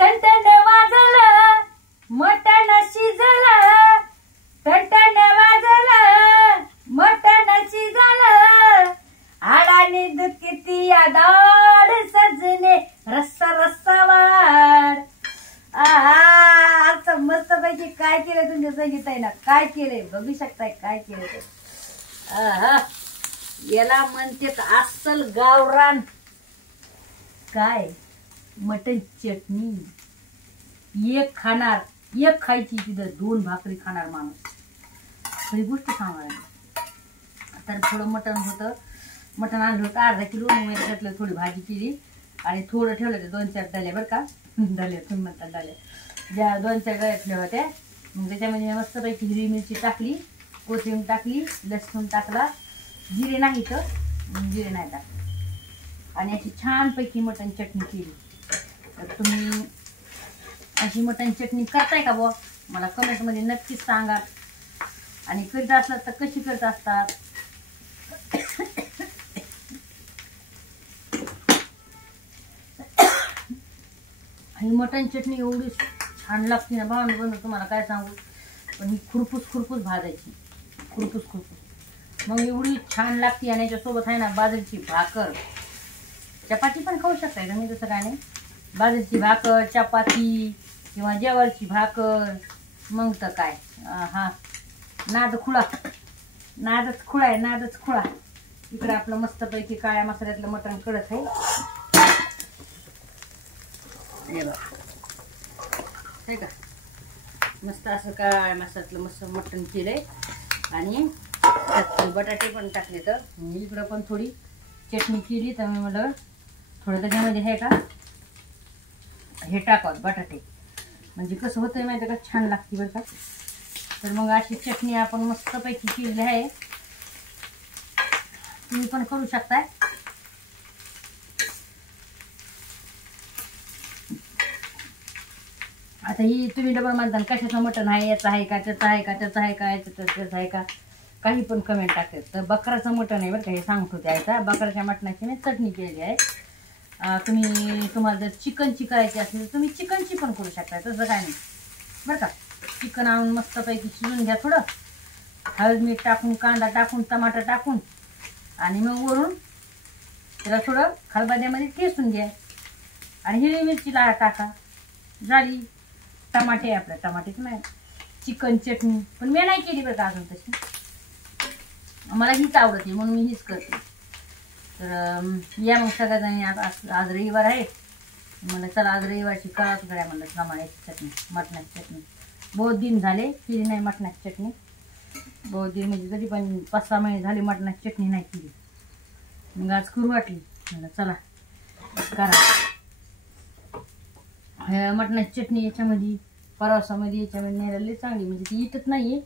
टणटण वाजलं मटण शिजलं, टणटण वाजलं मटण शिजलं, आडानी दुखती या दाड सजने रस्सा रस्सा वाढ. आता मस्त पैकी काय केलं तुमच्या संगीत आहे ना, काय केलंय बघू शकताय काय केलंय ते. याला म्हणते अस्सल गावरान काय मटण चटणी. एक खाणार, एक खायची तिथं 2 भाकरी खाणार माणूस. खरी गोष्ट सांगायला. तर थोडं मटण होतं, मटण आणलं होतं अर्धा किलो. त्यातलं थोडी भाजी केली आणि थोडं ठेवलं ते 2-4 डाल्या बरं का. डाल्या तुम्ही म्हणतात डाल्या, ज्या 2-4 डाल्या ठेवल्या होत्या. मग त्याच्यामध्ये मस्तपैकी हिरवी मिरची टाकली, कोथिंबीर टाकली, लसूण टाकला, जिरे नाही तर जिरे नाही टाकले आणि अशी छानपैकी मटण चटणी केली. तर तुम्ही अशी मटण चटणी करताय का बुवा, मला कमेंटमध्ये नक्कीच सांगा. आणि करत असलात तर कशी करत असतात. ही मटण चटणी एवढी छान लागते ना भावना, तुम्हाला काय सांगू. पण ही खुरपूस खुरपूस भाजायची, खुरपूस खुरपूस, मग एवढी छान लागते. आणि याच्यासोबत आहे ना बाजरीची भाकर, चपाती पण खाऊ शकताय तुम्ही, तसं काय नाही. बाजरीची भाकर, चपाती किंवा ज्वारीची भाकर, मग तर काय. हा नाद खुळा, नादच खुळा आहे, नादच खुळा. इकडे आपलं मस्तपैकी काळ्या मसाल्यातलं मटण कडक आहे. हे का मस्त असं काळ्या मसाल्यातलं मस्त मटण केलंय. आणि त्यात बटाटे पण टाकले. तर इकडं पण थोडी चटणी केली. तर मी म्हटलं थोडं त्याच्यामध्ये हे का हे टाकावं बटाटे, म्हणजे कसं होतंय माहिती का, छान लागते बरं का. तर मग अशी चटणी आपण मस्तपैकी केलेली आहे. तुम्ही पण करू शकताय. आता ही तुम्ही डबल म्हणता कशाचं मटण आहे, याचं आहे का, त्याचं आहे का, त्याचं आहे का, त्याचं आहे का, काही पण कमेंट टाकतात. तर बकराचं मटण आहे बरं का, हे सांगतो त्याचा. बकराच्या मटणाची मी चटणी केलेली आहे. तुम्हाला जर चिकनची करायची असेल तर तुम्ही चिकनची पण करू शकता, तसं काय नाही बरं का. चिकन आणून मस्तपैकी शिजून घ्या, थोडं हळद मीठ टाकून, कांदा टाकून, टमाटर टाकून, आणि मग वरून त्याला थोडं खलबत्त्यामध्ये ठेचून घ्या आणि हिरवी मिरची टाका, झाली. टमाटे आपल्या टमाटेच नाही, चिकन चटणी. पण मी नाही केली बरं का अजून तशी, मला हीच आवडते म्हणून मी हीच करते. तर या मग सगळ्याजणी आज रविवार आहे म्हणलं चला आज रविवारची करावंच गड्या म्हणलं टमाट्याची चटणी, मटणाची चटणी. बहुत दिन झाले केली नाही मटणाची चटणी, बहुत दिन म्हणजे तरी पण 5-6 महिने झाले मटणाची चटणी नाही केली. मग आज करू वाटली, म्हणलं चला करा. मटणाची चटणी याच्यामध्ये परवासामध्ये याच्यामध्ये नेलेली चांगली, म्हणजे ती इटत नाही.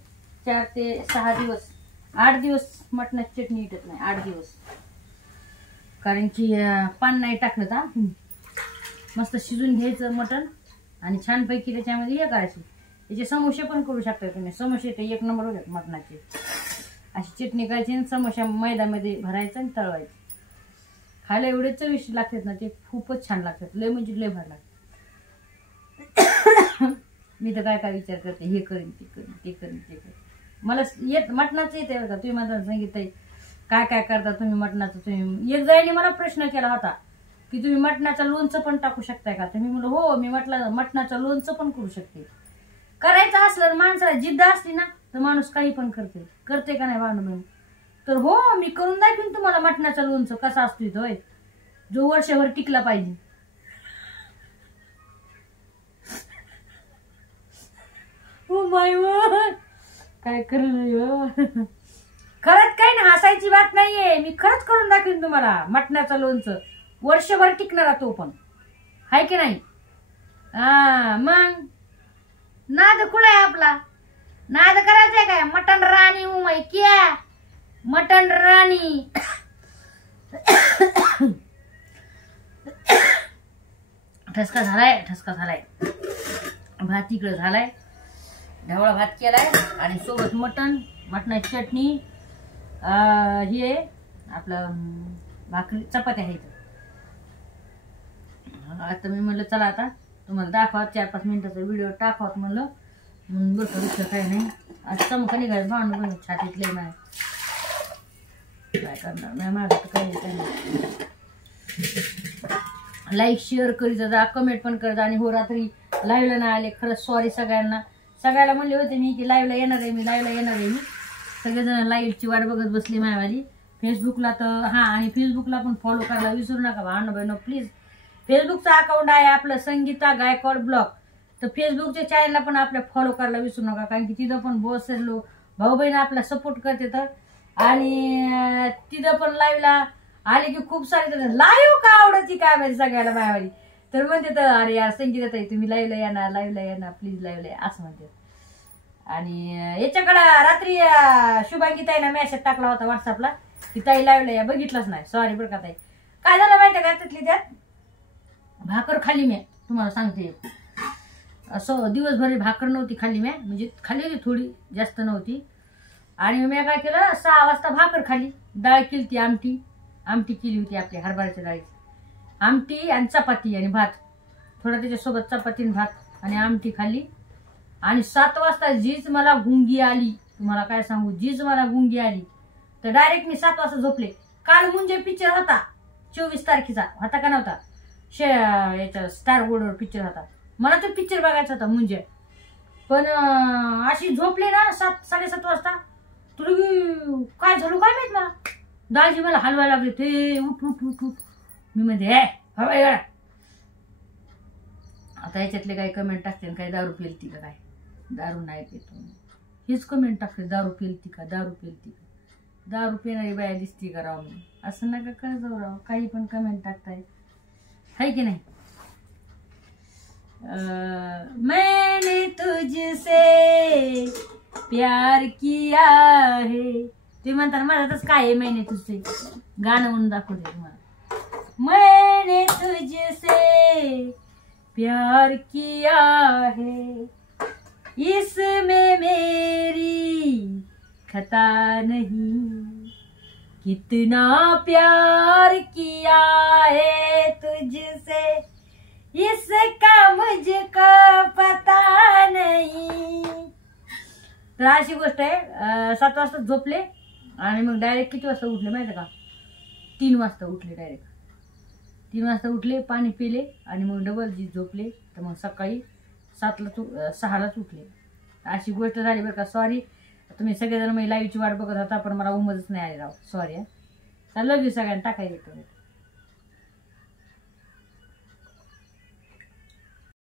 4 ते 6 दिवस, 8 दिवस मटणाची चटणी इटत नाही, 8 दिवस. कारण की पान नाही टाकलं तर मस्त शिजून घ्यायचं मटण आणि छानपैकी त्याच्यामध्ये हे करायचं. याचे समोसे पण करू शकता तुम्ही, समोसे तर 1 नंबर होतात मटणाचे. अशी चटणी करायची आणि समोसा मैद्यामध्ये भरायचं आणि तळवायचं. खायला एवढे चविष्ट लागतात ना ते, खूपच छान लागतात, लय म्हणजे लय भारी लागतात. मी तर काय काय विचार करते, हे करीन ते करीन ते करीन ते करीन. मला येत मटणाचं येते बरं का. तुम्ही मला सांगितलंय काय काय करता तुम्ही मटणाचं. तुम्ही एक जायने मला प्रश्न केला होता की तुम्ही मटणाचं लोणचं पण टाकू शकताय का. तर मी म्हणलं हो, मी मटणाचं लोणचं पण करू शकते. करायचं असलं माणसाला जिद्द असते ना तर माणूस काही पण करते का नाही भावना. तर हो, मी करून दाखवीन तुम्हाला मटणाचं लोणचं कसं असतो इथं, जो वर्षभर टिकला पाहिजे. ओ माय गॉड, काय करलं. खरंच काही ना हसायची बात नाहीये, मी खरंच करून दाखवीन तुम्हाला मटणाचं लोणचं, वर्षभर टिकणारा तो पण, हाय की नाही. मग नाद कुठे आपला, नाद करायचंय काय. मटण राणी उमाई क्या, मटण राणी. ठसका झालाय. भात इकडे झालाय, ढवळा भात केलाय आणि सोबत मटणाची चटणी, हे आपलं भाकरी चपाती आहे. आता मी म्हणलं चला आता तुम्हाला दाखवा 4-5 मिनिटाचा व्हिडिओ टाकावत म्हणलं म्हणून बघा. दुसरं काही नाही. आज चमका निघायचं भांडून बघ छातीतले नाही काय करणार नाही माझं तर काही नाही. लाईक शेअर करीत जा कमेंट पण करत. आणि हो रात्री लाईव्हला नाही आले खरंच सॉरी सगळ्याला म्हणले होते मी की लाईव्हला येणार आहे मी सगळेजण लाईव्हची वाट बघत बसली मायावाली. फेसबुकला तर हां आणि फेसबुकला पण फॉलो करायला विसरू नका भावनो प्लीज. फेसबुकचा अकाउंट आहे आपलं संगीता गायकवाड ब्लॉग. तर फेसबुकच्या चॅनलला पण आपल्या फॉलो करायला विसरू नका कारण की तिथं पण बहुत सारे लोक भाऊ बहीण आपला सपोर्ट करते. तर आणि तिथं पण लाईव्हला आले की खूप सारे लाईव्ह का आवडती काय माहिती सगळ्याला मायावाली. तर म्हणते तर अरे यार संगीता ताई तुम्ही लाईव्हला येणार प्लीज लाईव्हला या असं म्हणते. आणि याच्याकडं रात्री शुभांगी ताईनं मेसेज टाकला होता व्हॉट्सअपला की ताई लाईव्हला या बघितलंच नाही सॉरी बरं का ताई. काय झालं माहिती का त्यातली त्यात भाकर खाल्ली मी तुम्हाला सांगते. असं दिवसभर भाकर नव्हती खाल्ली मी म्हणजे खाल्ली होती थोडी जास्त नव्हती. आणि मी काय केलं 6 वाजता भाकर खाल्ली. डाळ केली ती आमटी केली होती आपली हरभऱ्याच्या डाळीची आमटी आणि चपाती आणि भात थोडा त्याच्यासोबत चपाती आणि भात आणि आमटी खाल्ली. आणि 7 वाजता जीच मला गुंगी आली तुम्हाला काय सांगू जीच मला गुंगी आली तर डायरेक्ट मी 7 वाजता झोपले. काल मुंजे पिक्चर होता 24 तारखेचा होता का नव्हता याच्या स्टार गोल्डवर पिक्चर होता. मला तो पिक्चर बघायचा होता मुंजे पण अशी झोपले ना 7-7:30 वाजता तुला काय झालं काय माहित मला दाजी मला हलवायला लागले ते उठ उठ उठ उठ मी मध्ये हवाय गाडा. आता याच्यातले काही कमेंट टाकते काही दारू पेलती का काय दारू नाही पेतो हेच कमेंट टाकते दारू पेलती का दारू पिणारी बाया दिसती का राव मी असं नका कर जाऊ राव काही पण कमेंट टाकताय है की नाही. मैंने तुझसे प्यार किया है तुम्ही म्हणता माझ्यातच काय आहे मैंने तुझसे गाणं म्हणून दाखवते तुम्हाला. मैंने तुझसे प्यार किया है इसमें मेरी खता नहीं कितना प्यार किया है तुझसे इसका मुझको पता नहीं. तर अशी गोष्ट आहे 7 वाजता झोपले आणि मग डायरेक्ट किती वाजता उठले माहिती का 3 वाजता उठले डायरेक्ट 3 वाजता उठले पाणी पिले आणि मग डबल जी झोपले तर मग सकाळी 6लाच उठले. अशी गोष्ट झाली बरं का सॉरी तुम्ही सगळेजण मी लाईव्हची वाट बघत होता पण मला उमजच नाही आली राव सॉरी. लव्ह यू सगळ्यांना टाकायचं.